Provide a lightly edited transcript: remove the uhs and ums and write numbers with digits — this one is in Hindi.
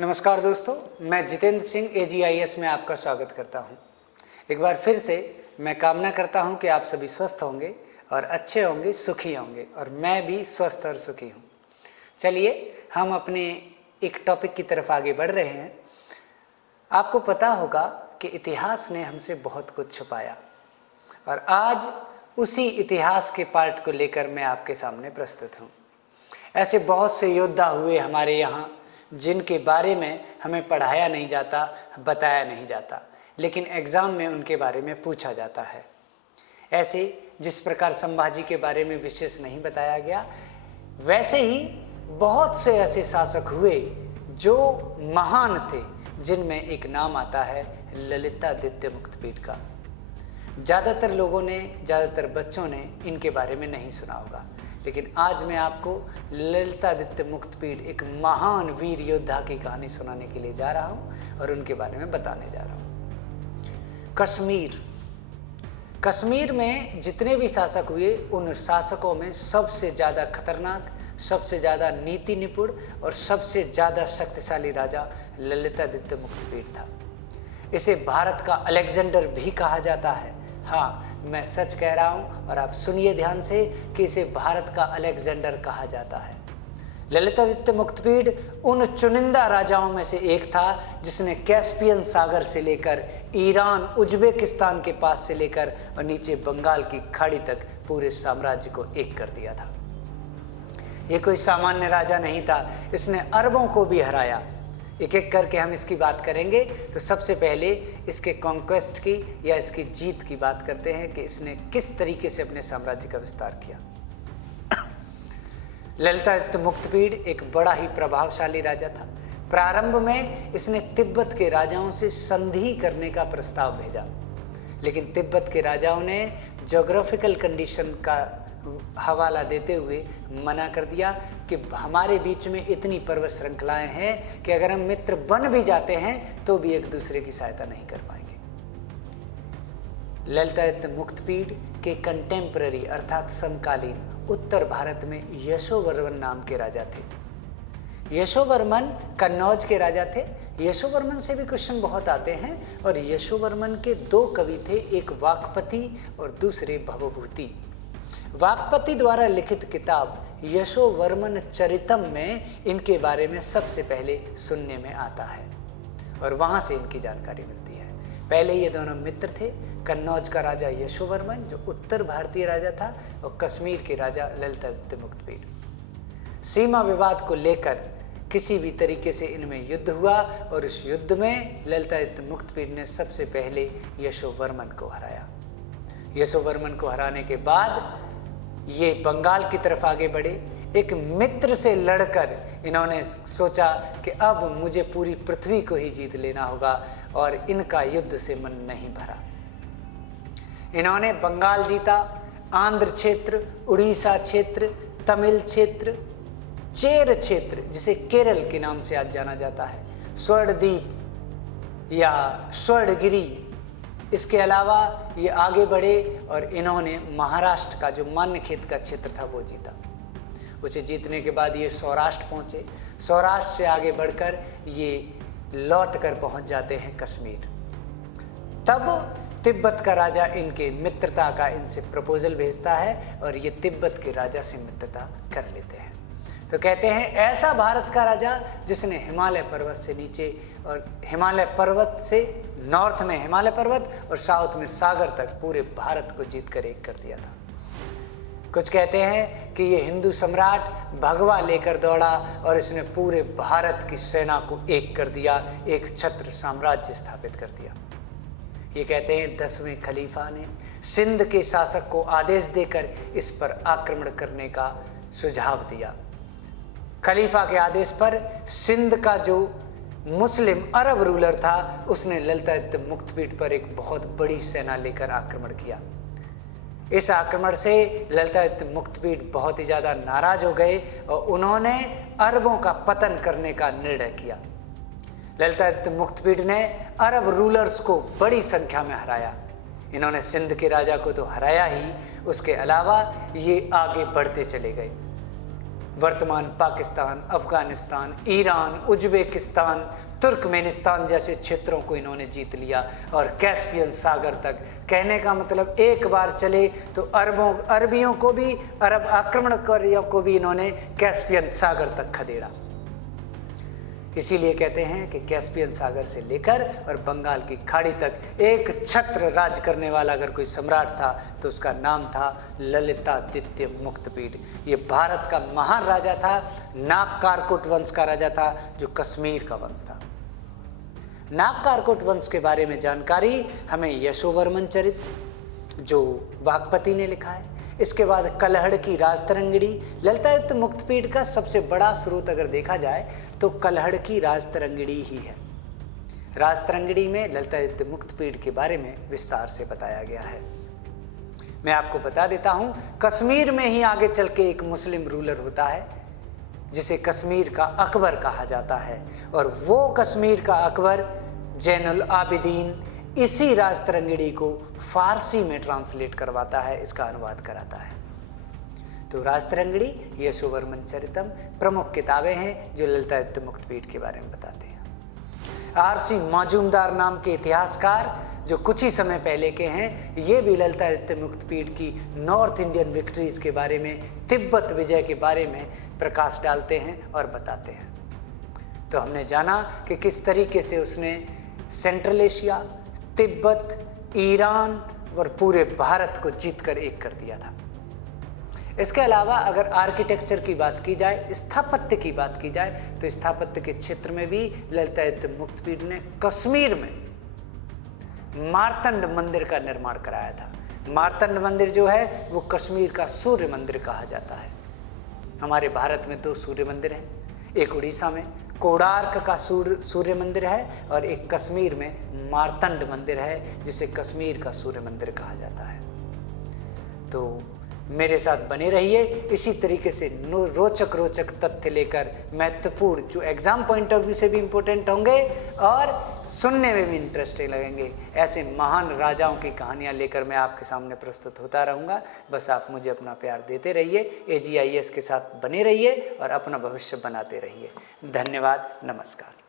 नमस्कार दोस्तों, मैं जितेंद्र सिंह AGIS में आपका स्वागत करता हूं। एक बार फिर से मैं कामना करता हूं कि आप सभी स्वस्थ होंगे और अच्छे होंगे, सुखी होंगे और मैं भी स्वस्थ और सुखी हूं। चलिए हम अपने एक टॉपिक की तरफ आगे बढ़ रहे हैं। आपको पता होगा कि इतिहास ने हमसे बहुत कुछ छुपाया और आज उसी इतिहास के पार्ट को लेकर मैं आपके सामने प्रस्तुत हूँ। ऐसे बहुत से योद्धा हुए हमारे यहाँ जिनके बारे में हमें पढ़ाया नहीं जाता, बताया नहीं जाता, लेकिन एग्ज़ाम में उनके बारे में पूछा जाता है। ऐसे जिस प्रकार संभाजी के बारे में विशेष नहीं बताया गया, वैसे ही बहुत से ऐसे शासक हुए जो महान थे, जिनमें एक नाम आता है ललितादित्य मुक्तपीड का। ज़्यादातर लोगों ने, ज़्यादातर बच्चों ने इनके बारे में नहीं सुना होगा, लेकिन आज मैं आपको ललितादित्य मुक्तपीड, एक महान वीर योद्धा की कहानी सुनाने के लिए जा रहा हूँ और उनके बारे में बताने जा रहा हूँ। कश्मीर में जितने भी शासक हुए, उन शासकों में सबसे ज़्यादा खतरनाक, सबसे ज़्यादा नीति निपुण और सबसे ज़्यादा शक्तिशाली राजा ललितादित्य मुक्तपीड था। इसे भारत का अलेक्जेंडर भी कहा जाता है। हाँ, मैं सच कह रहा हूँ और आप सुनिए ध्यान से कि इसे भारत का अलेक्जेंडर कहा जाता है। ललितादित्य मुक्तपीड उन चुनिंदा राजाओं में से एक था जिसने कैस्पियन सागर से लेकर ईरान, उज्बेकिस्तान के पास से लेकर और नीचे बंगाल की खाड़ी तक पूरे साम्राज्य को एक कर दिया था। ये कोई सामान्य राजा नहीं था, इसने अरबों को भी हराया। एक एक करके हम इसकी बात करेंगे। तो सबसे पहले इसके कॉन्क्वेस्ट की या इसकी जीत की बात करते हैं कि इसने किस तरीके से अपने साम्राज्य का विस्तार किया। ललितादित्य मुक्तपीड एक बड़ा ही प्रभावशाली राजा था। प्रारंभ में इसने तिब्बत के राजाओं से संधि करने का प्रस्ताव भेजा, लेकिन तिब्बत के राजाओं ने ज्योग्राफिकल कंडीशन का हवाला देते हुए मना कर दिया कि हमारे बीच में इतनी पर्वत श्रृंखलाएं हैं कि अगर हम मित्र बन भी जाते हैं तो भी एक दूसरे की सहायता नहीं कर पाएंगे। ललितादित्य मुक्तपीड के कंटेम्पररी अर्थात समकालीन उत्तर भारत में यशोवर्मन नाम के राजा थे। यशोवर्मन कन्नौज के राजा थे। यशोवर्मन से भी क्वेश्चन बहुत आते हैं और यशोवर्मन के दो कवि थे, एक वाकपति और दूसरे भवभूति। वाकपति द्वारा लिखित किताब यशोवर्मन चरितम में इनके बारे में सबसे पहले सुनने में आता है और वहाँ से इनकी जानकारी मिलती है। पहले ये दोनों मित्र थे, कन्नौज का राजा यशोवर्मन जो उत्तर भारतीय राजा था और कश्मीर के राजा ललितादित्य मुक्तपीड। सीमा विवाद को लेकर किसी भी तरीके से इनमें युद्ध हुआ और इस युद्ध में ललितादित्य मुक्तपीड ने सबसे पहले यशोवर्मन को हराया। यशोवर्मन को हराने के बाद ये बंगाल की तरफ आगे बढ़े। एक मित्र से लड़कर इन्होंने सोचा कि अब मुझे पूरी पृथ्वी को ही जीत लेना होगा और इनका युद्ध से मन नहीं भरा। इन्होंने बंगाल जीता, आंध्र क्षेत्र, उड़ीसा क्षेत्र, तमिल क्षेत्र, चेर क्षेत्र जिसे केरल के नाम से आज जाना जाता है, स्वर्णद्वीप या स्वर्णगिरी, इसके अलावा ये आगे बढ़े और इन्होंने महाराष्ट्र का जो मान्यखेत का क्षेत्र था वो जीता। उसे जीतने के बाद ये सौराष्ट्र पहुँचे। सौराष्ट्र से आगे बढ़कर ये लौट कर पहुँच जाते हैं कश्मीर। तब तिब्बत का राजा इनके मित्रता का इनसे प्रपोजल भेजता है और ये तिब्बत के राजा से मित्रता कर लेते हैं। तो कहते हैं ऐसा भारत का राजा जिसने हिमालय पर्वत से नीचे और हिमालय पर्वत से नॉर्थ में हिमालय पर्वत और साउथ में सागर तक पूरे भारत को जीत कर एक कर दिया था। कुछ कहते हैं कि ये हिंदू सम्राट भगवा लेकर दौड़ा और इसने पूरे भारत की सेना को एक कर दिया, एक छत्र साम्राज्य स्थापित कर दिया। ये कहते हैं 10वें खलीफा ने सिंध के शासक को आदेश देकर इस पर आक्रमण करने का सुझाव दिया। खलीफा के आदेश पर सिंध का जो मुस्लिम अरब रूलर था उसने ललितादित्य मुक्तपीड पर एक बहुत बड़ी सेना लेकर आक्रमण किया। इस आक्रमण से ललितादित्य मुक्तपीड बहुत ही ज़्यादा नाराज हो गए और उन्होंने अरबों का पतन करने का निर्णय किया। ललितादित्य मुक्तपीड ने अरब रूलर्स को बड़ी संख्या में हराया। इन्होंने सिंध के राजा को तो हराया ही, उसके अलावा ये आगे बढ़ते चले गए। वर्तमान Pakistan, Afghanistan, Iran, Uzbekistan, Turkmenistan जैसे क्षेत्रों को इन्होंने जीत लिया और कैस्पियन सागर तक। कहने का मतलब एक बार चले तो अरबियों को भी, अरब आक्रमणकारियों को भी इन्होंने कैस्पियन सागर तक खदेड़ा। इसीलिए कहते हैं कि कैस्पियन सागर से लेकर और बंगाल की खाड़ी तक एक छत्र राज करने वाला अगर कोई सम्राट था तो उसका नाम था ललितादित्य मुक्तपीड। ये भारत का महान राजा था, नागकारकुट वंश का राजा था, जो कश्मीर का वंश था। नागकारकुट वंश के बारे में जानकारी हमें यशोवर्मन चरित, जो वाग्पति ने लिखा है। इसके बाद कलहड़ की राजतरंगिणी। ललितादित्य मुक्तपीड का सबसे बड़ा स्रोत अगर देखा जाए तो कलहड़ की राजतरंगिणी ही है। राजतरंगिणी में ललितादित्य मुक्तपीड के बारे में विस्तार से बताया गया है। मैं आपको बता देता हूं, कश्मीर में ही आगे चल के एक मुस्लिम रूलर होता है जिसे कश्मीर का अकबर कहा जाता है, और वो कश्मीर का अकबर जैनुल आबिदीन इसी राजतरंगिणी को फारसी में ट्रांसलेट करवाता है, इसका अनुवाद कराता है। तो राजतरंगिणी, यशोवर्मन चरितम प्रमुख किताबें हैं जो ललितादित्य मुक्तपीड के बारे में बताते हैं। आरसी मजूमदार नाम के इतिहासकार जो कुछ ही समय पहले के हैं, ये भी ललितादित्य मुक्तपीड की नॉर्थ इंडियन विक्ट्रीज के बारे में, तिब्बत विजय के बारे में प्रकाश डालते हैं और बताते हैं। तो हमने जाना कि किस तरीके से उसने सेंट्रल एशिया, तिब्बत, ईरान और पूरे भारत को जीतकर एक कर दिया था। इसके अलावा अगर आर्किटेक्चर की बात की जाए, स्थापत्य की बात की जाए, तो स्थापत्य के क्षेत्र में भी ललितादित्य मुक्तपीड ने कश्मीर में मार्तंड मंदिर का निर्माण कराया था। मार्तंड मंदिर जो है वो कश्मीर का सूर्य मंदिर कहा जाता है। हमारे भारत में 2 सूर्य मंदिर हैं, एक उड़ीसा में कोणार्क का सूर्य मंदिर है और एक कश्मीर में मार्तंड मंदिर है जिसे कश्मीर का सूर्य मंदिर कहा जाता है। तो मेरे साथ बने रहिए, इसी तरीके से रोचक तथ्य लेकर, महत्वपूर्ण जो एग्जाम पॉइंट ऑफ व्यू से भी इम्पोर्टेंट होंगे और सुनने में भी इंटरेस्टिंग लगेंगे, ऐसे महान राजाओं की कहानियां लेकर मैं आपके सामने प्रस्तुत होता रहूँगा। बस आप मुझे अपना प्यार देते रहिए, AGIS के साथ बने रहिए और अपना भविष्य बनाते रहिए। धन्यवाद, नमस्कार।